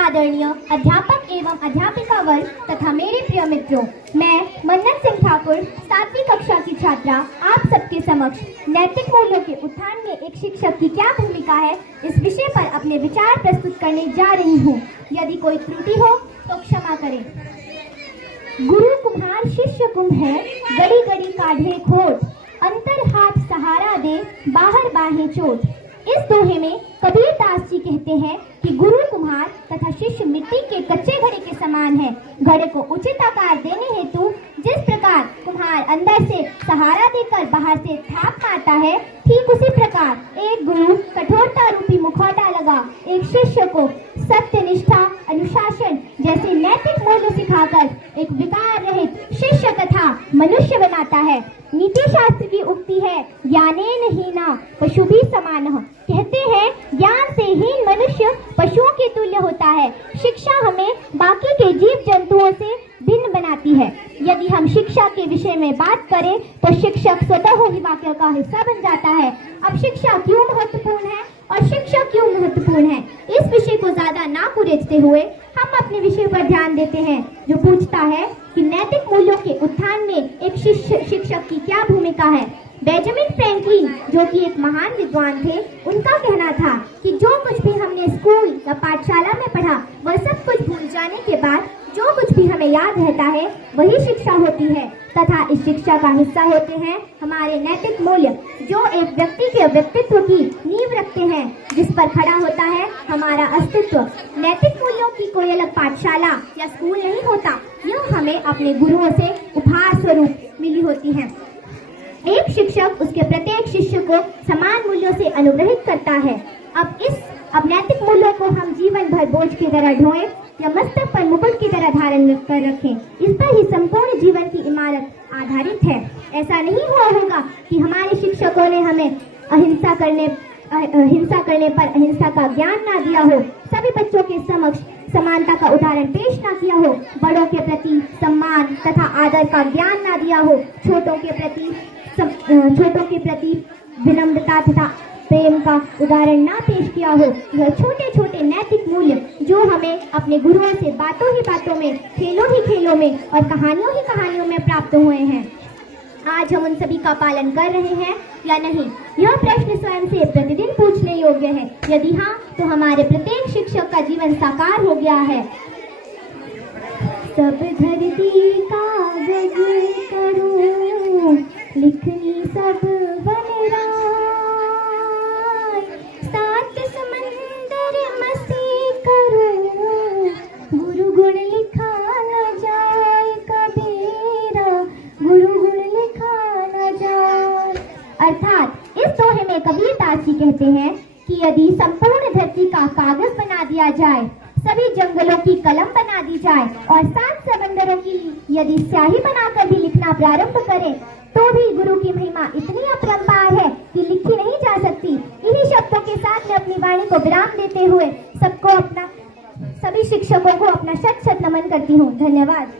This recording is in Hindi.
आदरणीय अध्यापक एवं अध्यापिका वर्ग तथा मेरे प्रिय मित्रों, मैं मन्नत सिंह ठाकुर 7वीं कक्षा की छात्रा आप सबके समक्ष नैतिक मूल्यों के उत्थान में एक शिक्षक की क्या भूमिका है इस विषय पर अपने विचार प्रस्तुत करने जा रही हूँ। यदि कोई त्रुटि हो तो क्षमा करें। गुरु कुम्हार शिष्य कुंभ है, गड़ी गड़ी काढ़े खोट, अंतर हाथ सहारा दे बाहर बाहें चोट। इस दोहे में कबीर दास जी कहते हैं कि गुरु कुम्हार तथा शिष्य मिट्टी के कच्चे घड़े के समान है। घड़े को उचित आकार देने हेतु जिस प्रकार कुम्हार अंदर से सहारा देकर बाहर से थाप मारता है, ठीक उसी प्रकार एक गुरु कठोरता रूपी मुखौटा लगा एक शिष्य को सत्य, निष्ठा, अनुशासन जैसे नैतिक मूल्य सिखाकर एक विकार रहित शिष्य तथा मनुष्य बनाता है। नीति शास्त्र की उक्ति है, ज्ञानेन हीना पशुभिः समानः। कहते हैं ज्ञान से हीन मनुष्य पशुओं के तुल्य होता है। शिक्षा हमें बाकी के जीव जंतुओं से भिन्न बनाती है। यदि हम शिक्षा के विषय में बात करें तो शिक्षक स्वतः ही वाक्य का हिस्सा बन जाता है। अब शिक्षा क्यों महत्वपूर्ण है और शिक्षा क्यों महत्वपूर्ण है, इस विषय को ज्यादा ना कुरेदते हुए हम अपने विषय पर ध्यान देते हैं, जो पूछता है कि नैतिक मूल्यों के उत्थान में एक शिक्षक की क्या भूमिका है। बेंजामिन फ्रैंकलिन, जो कि एक महान विद्वान थे, उनका कहना था कि जो कुछ भी हमने स्कूल या पाठशाला में पढ़ा वह सब कुछ भूल जाने के बाद जो कुछ भी हमें याद रहता है वही शिक्षा होती है, तथा इस शिक्षा का हिस्सा होते हैं हमारे नैतिक मूल्य, जो एक व्यक्ति के व्यक्तित्व की नींव रखते हैं, जिस पर खड़ा होता है हमारा अस्तित्व। नैतिक मूल्यों की कोई अलग पाठशाला या स्कूल नहीं होता, यह हमें अपने गुरुओं से उपहार स्वरूप मिली होती है। एक शिक्षक उसके प्रत्येक शिष्य को समान मूल्यों से अनुग्रहित करता है। अब नैतिक मूल्यों को हम जीवन भर बोझ की तरह ढोएं या मस्तक पर मुकुट की तरह धारण कर रखें, इस पर ही संपूर्ण जीवन की इमारत आधारित है। ऐसा नहीं हुआ होगा कि हमारे शिक्षकों ने हमें हिंसा करने पर अहिंसा का ज्ञान ना दिया हो, सभी बच्चों के समक्ष समानता का उदाहरण पेश ना किया हो, बड़ों के प्रति सम्मान तथा आदर का ज्ञान ना दिया हो, छोटों के प्रति विनम्रता तथा प्रेम का उदाहरण ना पेश किया हो। यह छोटे छोटे नैतिक मूल्य जो हमें अपने गुरुओं से बातों ही बातों में, खेलों ही खेलों में और कहानियों ही कहानियों में प्राप्त हुए हैं, आज हम उन सभी का पालन कर रहे हैं या नहीं, यह प्रश्न स्वयं से प्रतिदिन पूछने योग्य है। यदि हाँ, तो हमारे प्रत्येक शिक्षक का जीवन साकार हो गया है। सब धरती कागज करूं, लिखनी सब बनराय, सात समंदर मसी करूं, गुरु गुण लिखा न जाए कबीरा, गुरु गुण लिखा न जाए। अर्थात इस दोहे में कबीर दास जी कहते हैं कि यदि संपूर्ण धरती का कागज बना दिया जाए, सभी जंगलों की कलम बना दी जाए और 7 समंदरों की यदि स्याही बनाकर भी लिखना प्रारंभ करें, तो भी गुरु की महिमा इतनी अपरंपार है कि लिखी नहीं जा सकती। इन्हीं शब्दों के साथ मैं अपनी वाणी को विराम देते हुए सभी शिक्षकों को अपना शत शत नमन करती हूँ। धन्यवाद।